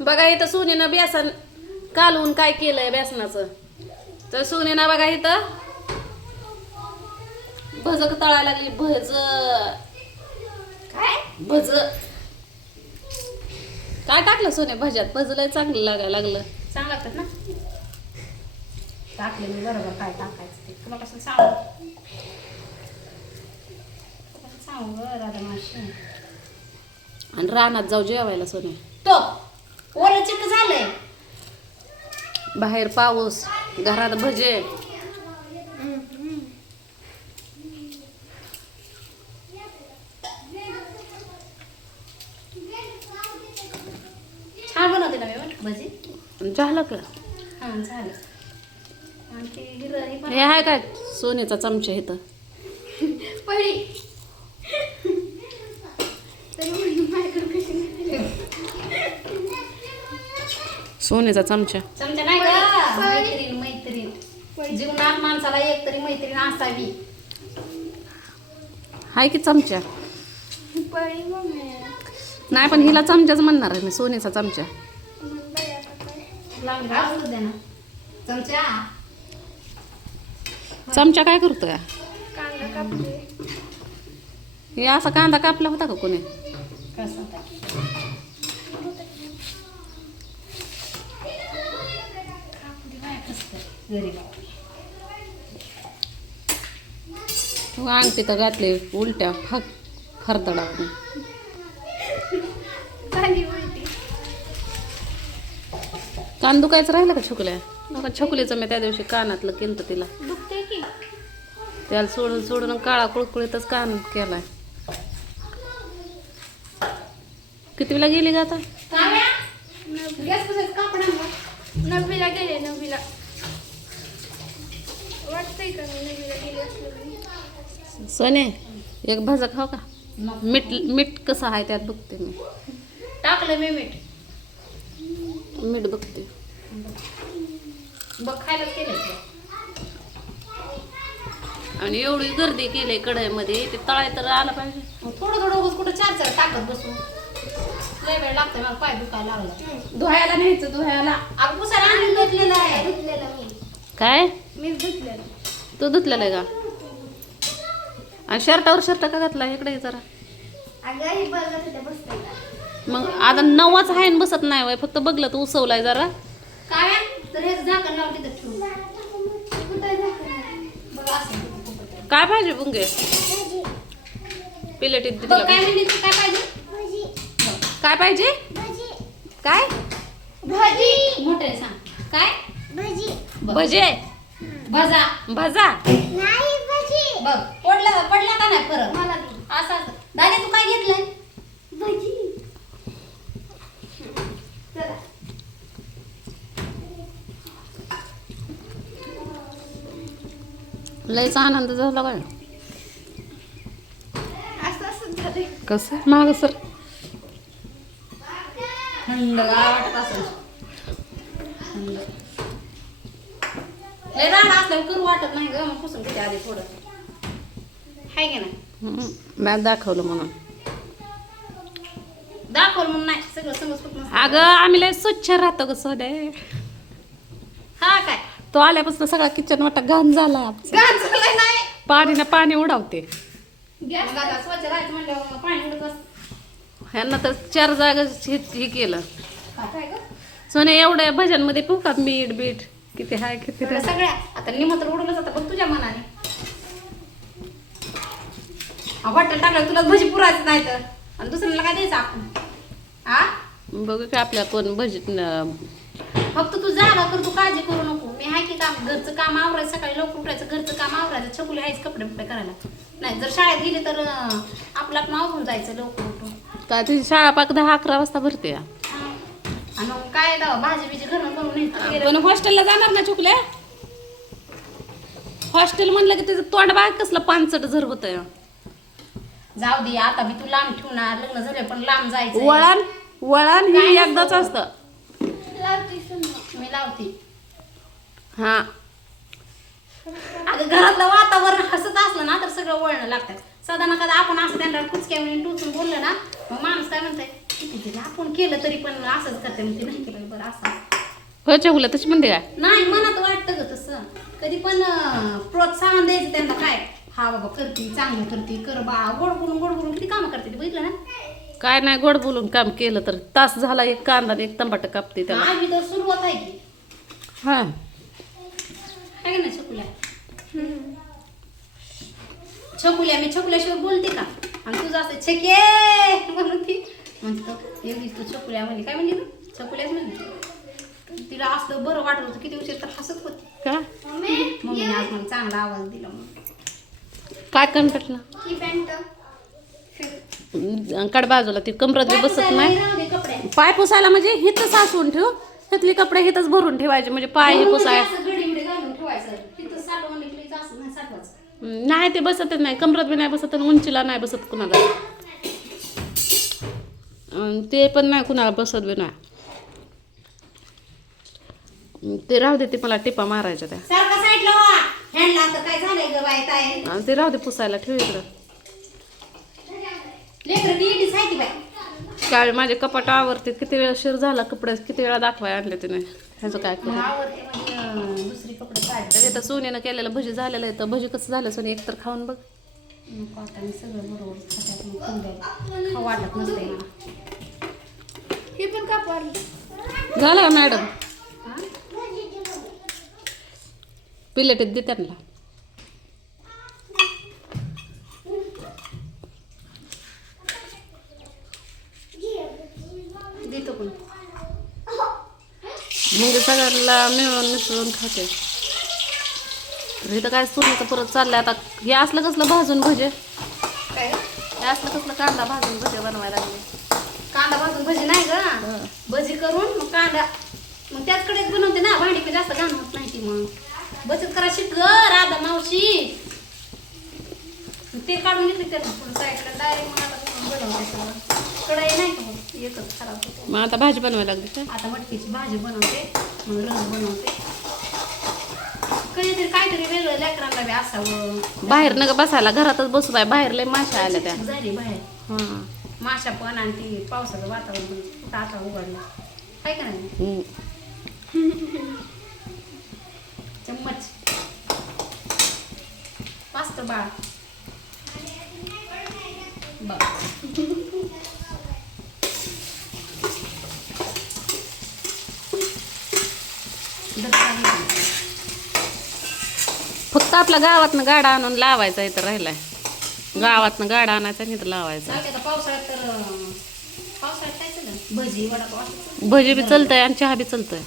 बघा इथं सुनेनं बेसन कालवून काय केलंय बेसनाचं? तर सुनेनं बघा इथं भज तळायला लागली. भज काय? भज काय टाकलं सोने भज्यात? भजलंय चांगलं लागायला लागलं. चांगलं लागतात ना? टाकले मी बरोबर काय टाकायचं ते. तुला कसं सांगू? राधा आणि रानात जाऊ जेवायला सोने. तो! ओलं चिक झालंय. बाहेर पाऊस घरात भजे. छान बनवते ना मी बरं भजी झालं का हां झालं. आणि ते हिरं हे आहे काय? सोन्याचा चमचा इथं. पळी. तरी म्हणून माझ्याकडे कशी नाही. सोन्याचा चमचा. चमचा नाही मैत्रीण मैत्रीण. जीवनात माणसाला एक तरी मैत्रीण असावी. हाय की चमचा. नाही पण हिला चमचाच म्हणणार आहे मी सोन्याचा चमचा. चमचा. चमचा काय कांदा कापले हे असा कांदा कापला होता का कोणी कसं होता? कापली बाय कसं घरी लावली. तू अंगठी तर घातले उलट्या फक उलटी. कान दुखायचं राहिलं का छकुल्या? नका छकुलीचं मी त्या दिवशी कानातलं केलं तिला. त्याला सोडून सोडून काळा कुळकुळीतच कान केलाय. किती वेळा गेली का आता? आण. नववीला गेले नववीला. वाटतंय का मी नववीला गेले असलं सोने एक भाजा खाऊ का. मीठ मीठ कसं आहे त्यात बघते मी. टाकलं मी मीठ. मीठ बघते. बघ केलं. आणि एवढी गर्दी केली कढईमध्ये ते तळाय तर आला पाहिजे. थोडं थोडं उगाच कुठं चार चार टाकत बसू. लय वेळ लागतोय मला पाय दुखायला लागला. धुवायला न्यायचं धुवायला. अगं पुसायला आणून घेतलेलं आहे. धुतलेला मी काय? मीच धुतलेला. तू धुतलेलं आहे का? आणि शर्टावर शर्ट का घातला? इकडे ये जरा. ही मग आता नवाच आहे बसत नाही वय फक्त बघलं तर उसवलाय जरा. काय? तर हेच झाकण लावून तिथं ठेवू. कुठं झाकण बघ असं काय पाहिजे बुंगे पिलेटीत बघ काय म्हणली तू काय पाहिजे? काय पाहिजे? काय? भाजी. मोठे सांग. काय? भाजी. भजे भजा भजा नाही भाजी बघ पडला पडला का नाही फरक मला बी. असं असं. दादा तू काय घेतलंय? भाजी चला. लयचा आनंद झाला काय असं असं कसं माग सर? थंड वाटत असेल थंड. लय राड असल्यावर करू वाटत नाही ग मग पुसून किती आधी थोडं. हाय की नाही? मॅच दाखवलं म्हणून. दाखवलं म्हणून नाही सगळं नसतं. अगं आम्ही लय स्वच्छ राहतो ग सोडे. हा काय? तो आल्यापासून सगळा किचन वाटा घाण झाला आमचा. घाण झालंय नाही? पाणी ना पाणी उडावते. गॅस आता स्वच्छ राहायचं म्हणल्यावर मग पाणी उडत असतं. ह्यांना तर चार जागा हे हे केलं. काय ग? सोने एवढ्या भज्यांमध्ये पाहू का मीठ बीठ? किती हाय किती सगळ्या आता निमंत्रण उडूनच आता बघ तुझ्या मनाने. हॉटेल टाकलं तुला भजी पुरायचं नाही तर. आणि दुसऱ्याला काय द्यायचं आपण? हा बघू की आपल्या कोण भजी फक्त तू जागा कर तू काळजी करू नको. मी आहे की काम घरचं काम आवरायचं सकाळी लवकर उठायचं घरचं काम आवरायचं छकुली आहेच कपडे बिपडे करायला. नाही जर शाळेत गेली तर आपलं आपण आवरून जायचं लवकर उठून. काय तुझी शाळा पाक दहा अकरा वाजता भरते या. आणि मग काय दावा भाजी बिजी घरून करून न्यायचं गेलं. पण हॉस्टेलला जाणार ना चुकल्या? हॉस्टेल म्हणलं की त्याचं तोंड बाग कसलं पानचट झर होत जाऊ दे आता मी तू लांब ठेवणार. लग्न झाले पण लांब जायचं वळण वळण हे. एकदाच असतं. मी लावते. हा. अगं घरातलं वातावरण हसत असलं ना तर सगळं वळणं लागतं सदा ना कदा आपण असं त्यांना कुचक्या टोचून बोललं ना मग माणूस काय म्हणताय? तिला आपण केलं तरी पण असंच करते मग ती नाही केलं बरं असं. हो चकुल्या तशी म्हणते काय? नाही मनात वाटतं ग तसं. कधी पण अं, प्रोत्साहन द्यायचं त्यांना काय? हा बाबा करते चांगलं करते कर बा गोड बोलून गोड बोलून किती कामं करते ते बघितलं ना? काय नाही गोड बोलून काम केलं तर तास झाला एक कांदा आणि एक तंबाट कापते त्याला. आम्ही तर सुरुवात आहे की. हा. आहे का नाही छकुल्या? छकुल्या मी छकुल्याशिवाय बोलते का? आणि तुझं असं छके म्हणून ती म्हणतो तू काय म्हणली तू? छकुल्याच म्हणली. तिला असलं बरं वाटत होतं किती उशीर तर हसत होती. का? मम्मीने आज मला चांगला आवाज दिला म्हणून. काय कंटटला ही पॅन्ट. कड बाजूला ती कमरत बी बसत नाही राहू दे कपडे पाय पुसायला म्हणजे हिथं साचवून ठेव. त्यातले कपडे हिथंच भरून ठेवायचे म्हणजे पाय हे पुसाय असं घडी घालून ठेवायचं. तिथं साठवून की असं नाही साठवायचं. नाही ते बसत नाही. कमरत बी नाही बसत आणि उंचीला नाही बसत कुणाला. ते पण नाही कुणाला बसत बी नाही. ते राहू दे ते मला टिपा मारायच्या त्या. ते राहू दे पुसायला ठेव इकडं. काय माझे कपाट आवरते किती वेळ शिर झाला कपडे किती वेळा दाखवाय आणले तिने. ह्याचं काय करू? म्हणजे दुसरी कपडे सोन्यानं केलेलं भजी झालेलं आहे तर भजी कसं झालं सोने? एकतर खाऊन बघ. सगळं बरोबर मग कुंड्या खाऊ वाटत नसते हे पण झालं का मॅडम? पिलेटीत दे त्यांना. देतो पण. मग सगळ्यांना मिळून मिसळून खाते. इथं काय सुनीचं परत चाललंय. आता हे असलं कसलं भाजून भजे? काय? हे असलं कसलं कांदा भाजून भजे बनवायला लागले. कांदा भाजून भजी नाही ग. भजी करून मग कांदा मग त्याचकडेच बनवते ना. भांडी पण जास्त घाण होत नाही ती मग. बचत करा शिक राधा मावशी. ते काढून घेतले त्यात पुढे साईडला डायरेक्ट मग आता बनवते सगळं? कढाई नाही का एकच खराब होतो. मग आता भाजी बनवायला लागली का? आता मटकीची भाजी बनवते. मग रस बनवते. कधीतरी काहीतरी वेगळं लेकरांना बी असावं. बाहेर नका बसायला घरातच बसू बाय बाहेर लय माशा आल्या त्या. झाली बाहेर. हां. माशा पण आणि ती पावसाचं वातावरण कुठं आता उघडलं. काय का नाही? हम्म. चम्मच. मस्त बाळ. बघ. फक्त आपल्या गावातनं गाडा आणून लावायचा इथं राहिलाय. गावातनं गाडा आणायचा आणि इथं लावायचा. जाऊ दे आता पावसाळ्यात तर अं, पावसाळ्यात काय चालेल भजी वडापाव असं चालेल. भजी बी चलतंय आणि चहा बी चलतंय.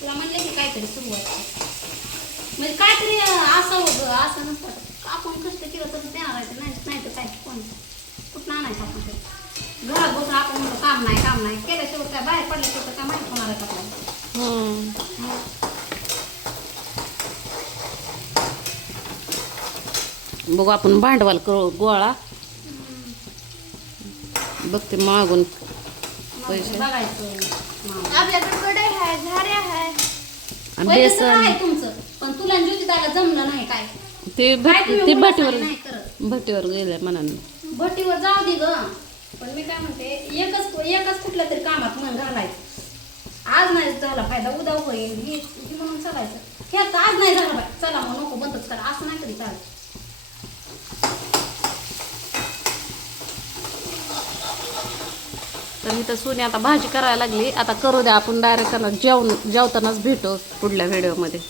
तुला म्हणले की काहीतरी सुरुवात म्हणजे काहीतरी असं नसतं. आपण कष्ट केलं तर आहे नाही नाही तर काय? कोण? कुठं आणायचं आपण ते? घरात बसून आपण म्हणतो काम नाही काम नाही. केल्याशिवाय काय? बाहेर पडल्याशिवाय काय माहिती होणार आहे का आपल्याला हम्म. बघू आपण भांडवल करू गोळा. बघते मागून मग पैसे. आणि बेसन. पण तुला आणि ज्योतिताला जमलं नाही काय. ते ते भटीवर भटीवर गेले मनाने भट्टीवर जाऊ दे ग. पण मी काय म्हणते एकच एकच कुठल्या तरी कामात मन घालायचं. आज नाही झाला फायदा उद्या होईल. म्हणून चालायचं. हे आज नाही झाला चला मग नको बंदच करा. असं नाही कधी चालत. तर इथं सोनी आता भाजी करायला लागली. आता करू द्या आपण डायरेक्ट जेवण जेवतानाच भेटू पुढल्या व्हिडिओमध्ये